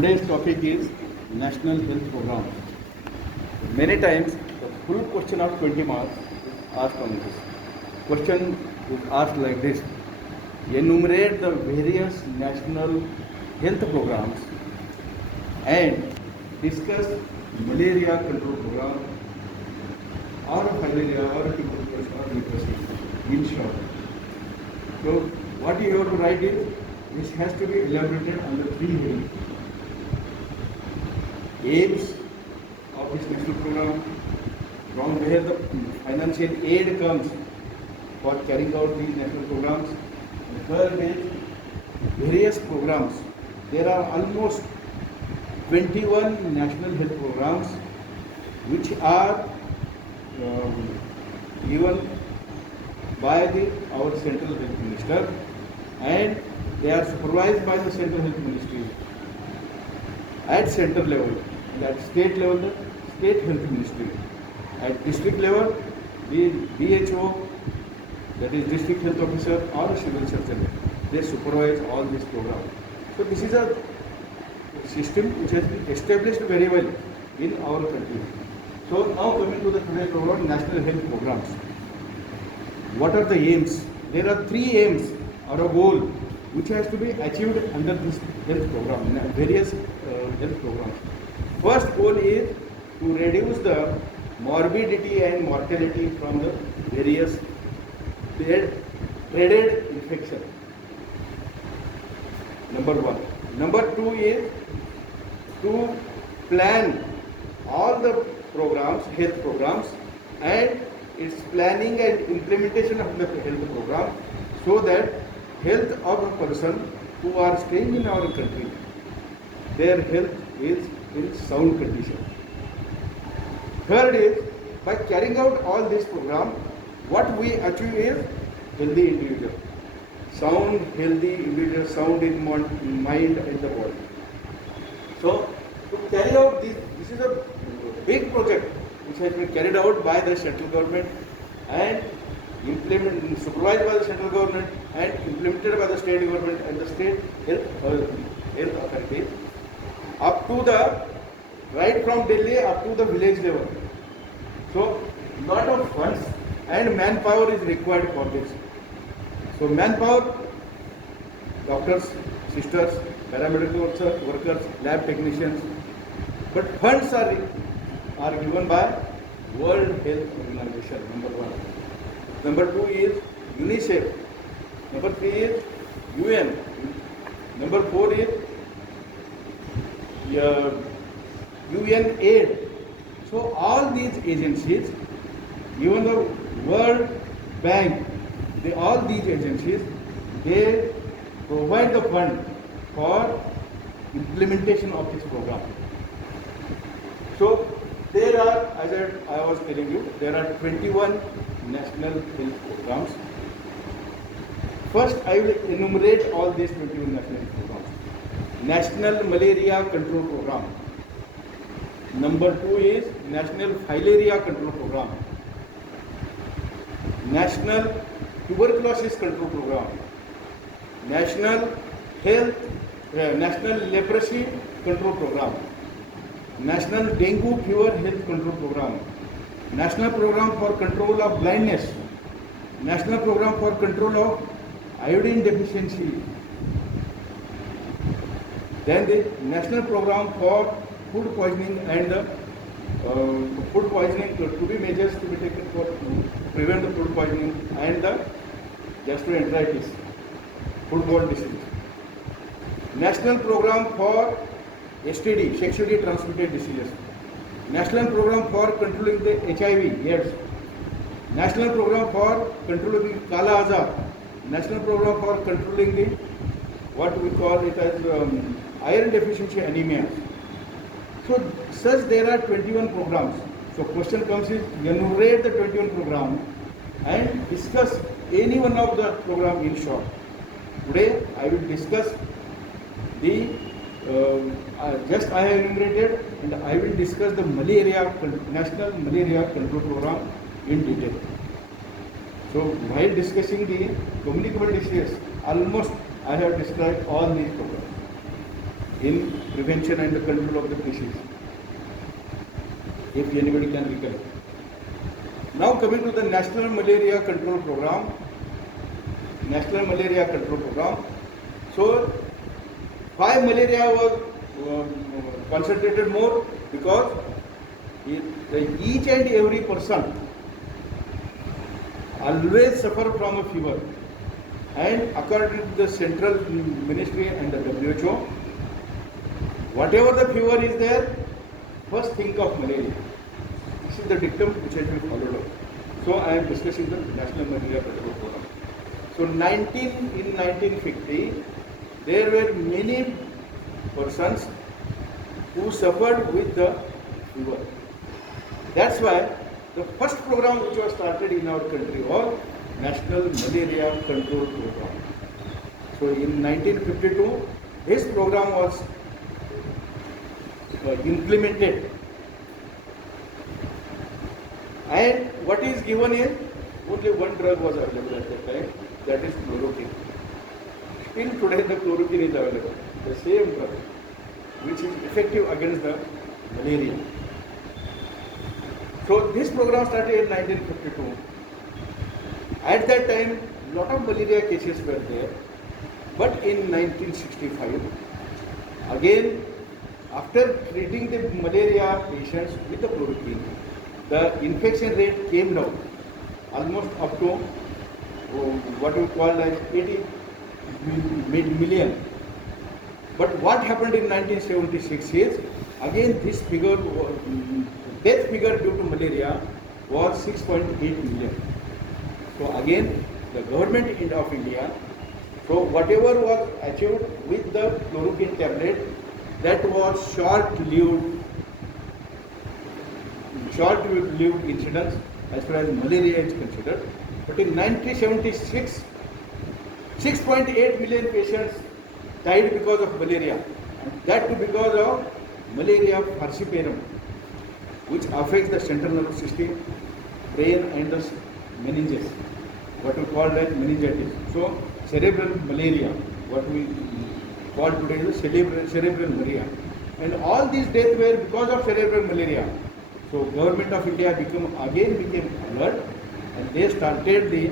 Today's topic is National Health Program. Many times the full question of 20 marks is asked on this. Question is asked like this. Enumerate the various national health programs and discuss malaria control program or malaria or tuberculosis or leprosy in short. So what you have to write is, this has to be elaborated on the three headings. Aims of this national program, from where the financial aid comes for carrying out these national programs. The third is various programs. There are almost 21 national health programs which are given by our central health minister, and they are supervised by the central health ministry at center level, and at state level the state health ministry, at district level the BHO, that is district health officer or civil surgeon, they supervise all these programs. So this is a system which has been established very well in our country. So now coming to the today's program, national health programs. What are the aims? There are three aims or a goal which has to be achieved under this health program, various health programs. First goal is to reduce the morbidity and mortality from the various dreaded infection. Number one. Number two is to plan all the programs, health programs, and its planning and implementation of the health program, so that health of a person who are staying in our country, their health is in sound condition. Third is, by carrying out all this program, what we achieve is healthy individual, sound, healthy individual, sound in mind and the body. So, to carry out this is a big project which has been carried out by the central government and supervised by the central government and implemented by the state government and the state health authorities, up to the, right from Delhi up to the village level. So, lot of funds and manpower is required for this. So, manpower, doctors, sisters, paramedical workers, lab technicians, but funds are given by World Health Organization, number one. Number two is UNICEF. Number three is UN. Number four is UNAID. So all these agencies, even the World Bank, all these agencies, they provide the fund for implementation of this program. So there are, as I was telling you, there are 21 national health programs. First, I will enumerate all these 21 national health programs. National Malaria Control Program. Number two is National Filaria Control Program. National Tuberculosis Control Program. National Leprosy Control Program. National Dengue Fever Health Control Program. National Program for Control of Blindness. National Program for Control of Iodine Deficiency. Then the National Program for Food Poisoning and food poisoning, to be measures to be taken for prevent the food poisoning and the gastroenteritis, foodborne disease. National Program for STD, sexually transmitted diseases. National Program for controlling the HIV, AIDS. National Program for controlling the Kala Azar. National Program for controlling the, what we call it as iron deficiency anemia. So such there are 21 programs. So question comes is, enumerate the 21 program and discuss any one of the program in short. Today I will discuss the just I have enumerated, and I will discuss the National Malaria Control Program in detail. So while discussing the communicable diseases, almost I have described all these programs. in prevention and the control of the disease, if anybody can recollect. Now coming to the National Malaria Control Program. National Malaria Control Program. So, why malaria was concentrated more? Because each and every person always suffer from a fever, and according to the Central Ministry and the WHO, whatever the fever is there, first think of malaria. This is the dictum which has been followed up. So I am discussing the National Malaria Control Program. So in 1950, there were many persons who suffered with the fever. That's why the first program which was started in our country was National Malaria Control Program. So in 1952, this program was implemented. And what is given is, only one drug was available at that time, that is chloroquine. Still today the chloroquine is available, the same drug, which is effective against the malaria. So this program started in 1952. At that time, lot of malaria cases were there, but in 1965, again, after treating the malaria patients with the chloroquine, the infection rate came down almost up to what we call as 80 million. But what happened in 1976 is, again this figure, death figure due to malaria was 6.8 million. So again, the government of India, so whatever was achieved with the chloroquine tablet, that was short-lived incidents as far as malaria is considered. But in 1976, 6.8 million patients died because of malaria, and that too because of malaria falciparum, which affects the central nervous system, brain and the meninges, what we call as meningitis. So cerebral malaria, what we call today is cerebral malaria. And all these deaths were because of cerebral malaria. So government of India became alert, and they started the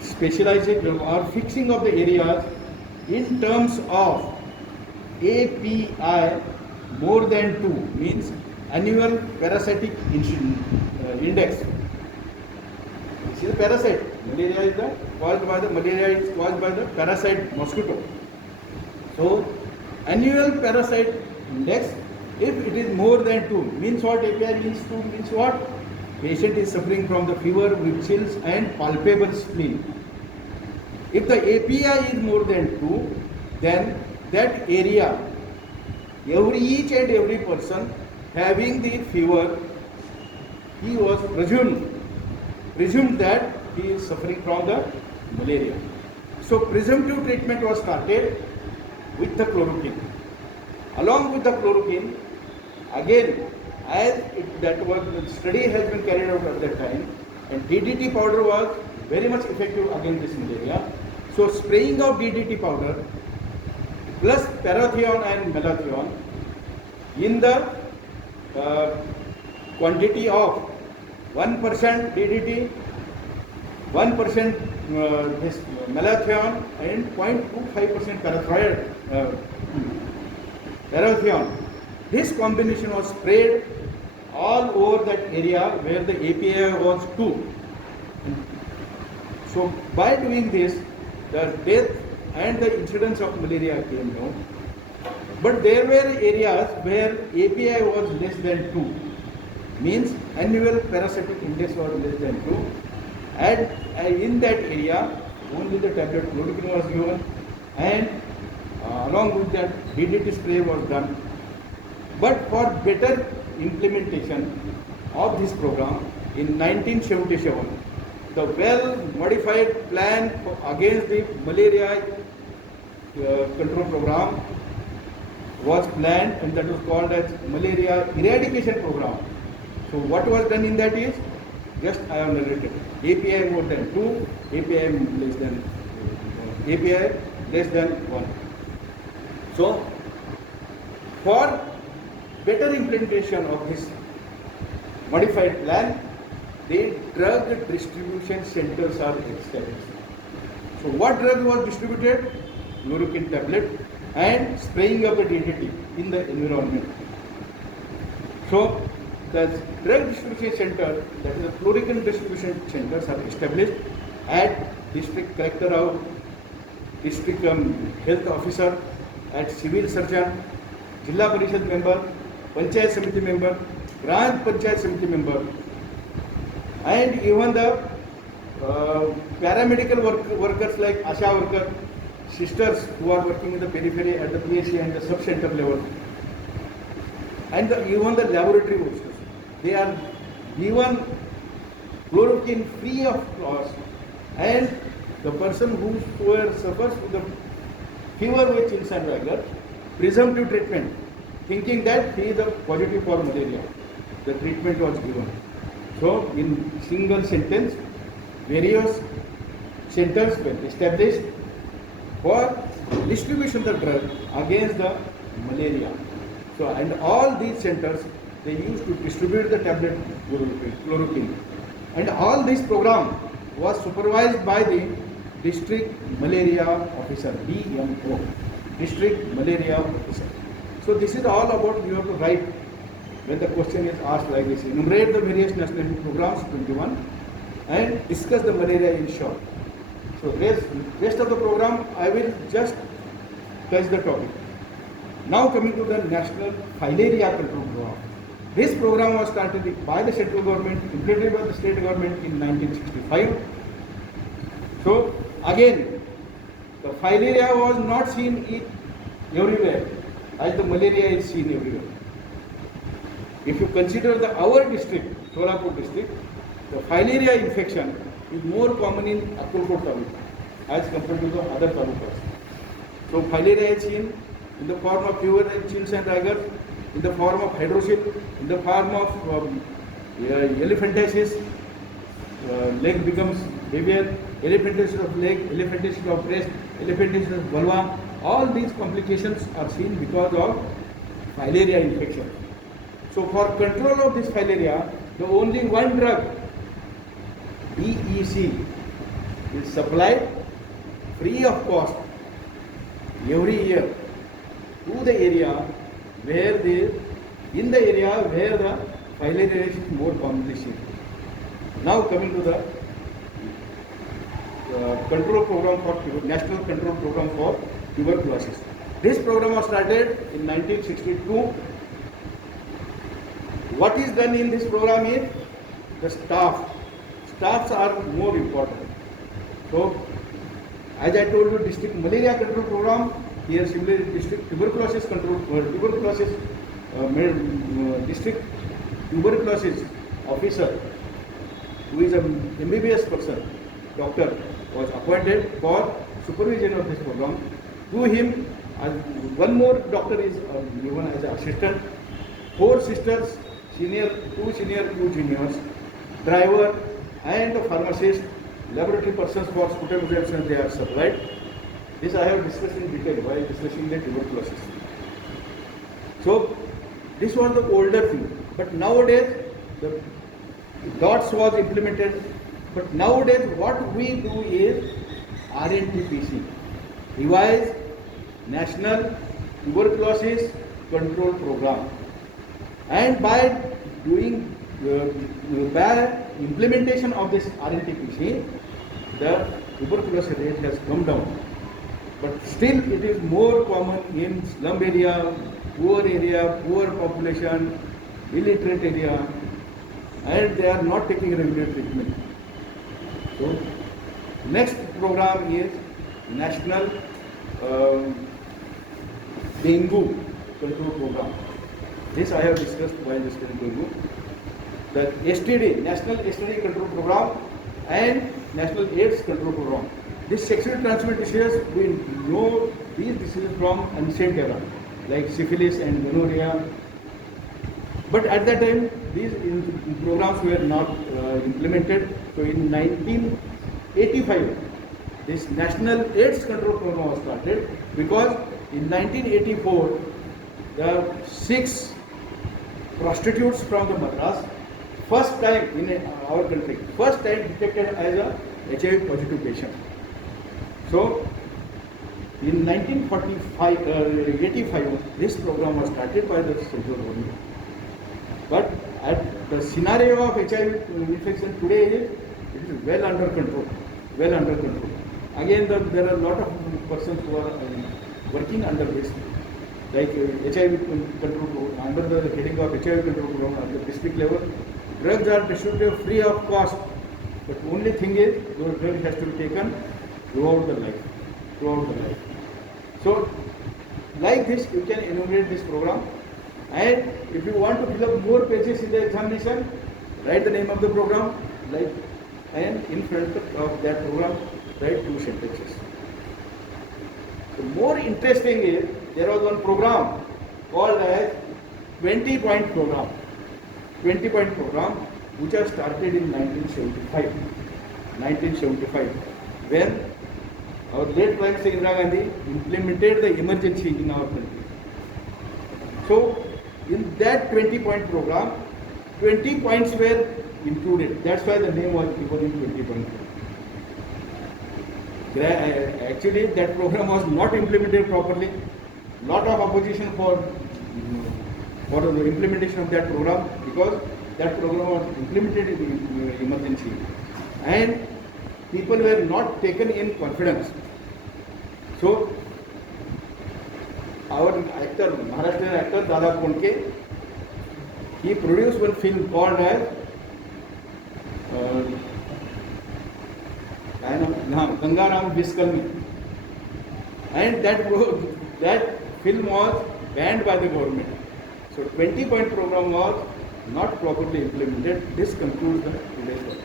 specialization or fixing of the areas in terms of API more than 2, means annual parasitic index. This is a parasite. Malaria is caused by the parasite mosquito. So annual parasite index, if it is more than 2, means what? API means 2 means what? Patient is suffering from the fever with chills and palpable spleen. If the API is more than 2, then that area, each and every person having the fever, he was presumed that he is suffering from the malaria. So presumptive treatment was started with the chloroquine. Along with the chloroquine, again, as the study has been carried out at that time, and DDT powder was very much effective against this malaria. So spraying of DDT powder plus parathion and malathion in the quantity of 1% DDT, 1% this malathion, and 0.25% parathion. This combination was sprayed all over that area where the API was 2. So by doing this, the death and the incidence of malaria came down. But there were areas where API was less than 2, means annual parasitic index was less than 2. And in that area, only the tablet chloroquine was given, and along with that DDT spray was done. But for better implementation of this program, in 1977, the well-modified plan against the malaria control program was planned, and that was called as malaria eradication program. So what was done in that is, just I have narrated, API more than 2, API less than 1. So, for better implementation of this modified plan, the drug distribution centers are established. So what drug was distributed? Chloroquine tablet and spraying of the DDT in the environment. So the drug distribution center, that is the chloroquine distribution centers, are established at district collector or district health officer, at civil surgeon, Jilla Parishad member, Panchayat Samiti member, Branch Panchayat Samiti member, and even the paramedical workers like ASHA worker, sisters who are working in the periphery at the PHC and the sub-center level, and even the laboratory workers. They are given chloroquine free of cost, and the person who suffers with the fever with chills and rigor, presumptive treatment, thinking that he is positive for malaria, the treatment was given. So, in single sentence, various centers were established for distribution of the drug against the malaria. So, and all these centers, they used to distribute the tablet chloroquine. And all this program was supervised by the District Malaria Officer, DMO, District Malaria Officer. So, this is all about you have to write when the question is asked like this. Enumerate the various national programs, 21, and discuss the malaria in short. So, rest of the program, I will just touch the topic. Now coming to the National Filaria Control Program. This program was started by the central government, implemented by the state government in 1965. So, again, the filaria was not seen everywhere, as the malaria is seen everywhere. If you consider our district, Solapur district, the filaria infection is more common in Akkolkot taluka as compared to the other talukas. So filaria is seen in the form of fever and chills and rigor, in the form of hydrocele, in the form of elephantiasis, leg becomes heavier, elephantiasis of leg, elephantiasis of breast, elephantiasis of vulva. All these complications are seen because of filaria infection. So for control of this filaria, the only one drug, DEC, is supplied free of cost every year to the area where the filaria is more commonly seen. Now coming to the control program for National Control Program for Tuberculosis. This program was started in 1962. What is done in this program is the staffs are more important. So, as I told you, district malaria control program, here similarly district tuberculosis control, district tuberculosis officer, who is an MBBS person, doctor, was appointed for supervision of this program. To him, one more doctor is given as an assistant, 4 sisters, senior, 2 senior, 2 juniors, driver and a pharmacist, laboratory persons for sputum examination they are supplied. This I have discussed in detail while discussing the tuberculosis. So this was the older thing, but nowadays the DOTS was implemented. But nowadays what we do is RNTPC, Revised National Tuberculosis Control Program, and by doing by implementation of this RNTPC, the tuberculosis rate has come down. But still it is more common in slum area, poor population, illiterate area, and they are not taking regular treatment. So, next program is National Dengue Control Program. This I have discussed while discussing dengue. The STD, National STD Control Program, and National AIDS Control Program. This sexually transmitted diseases, we know these diseases from ancient era, like syphilis and gonorrhea. But at that time, these programs were not implemented. So in 1985, this National AIDS Control Program was started because In 1984, the 6 prostitutes from the Madras, first time in our country, first time detected as a HIV positive patient. So, in 1985, this program was started by the central government. But at the scenario of HIV infection today, it is well under control. Well under control. Again, there are a lot of persons who are working under this, like HIV control program, under the heading of HIV control program at the district level. Drugs are distributed free of cost, but only thing is, those drugs has to be taken throughout the life. So, like this, you can enumerate this program. And if you want to fill up more pages in the examination, write the name of the program, and in front of that program, write 2 sentences. The more interesting is, there was one program called as 20-point program. 20-point program, which was started in 1975, when our late Prime Minister Indira Gandhi implemented the emergency in our country. So, in that 20-point program, 20 points were included. That's why the name was given in 20-point program. Actually, that program was not implemented properly. Lot of opposition for the implementation of that program, because that program was implemented in emergency, and people were not taken in confidence. So, our actor, Maharashtrian actor Dada Konke, he produced one film called as Gangaram Viskalmi, and that film was banned by the government. So 20-point program was not properly implemented. This concludes the today's work.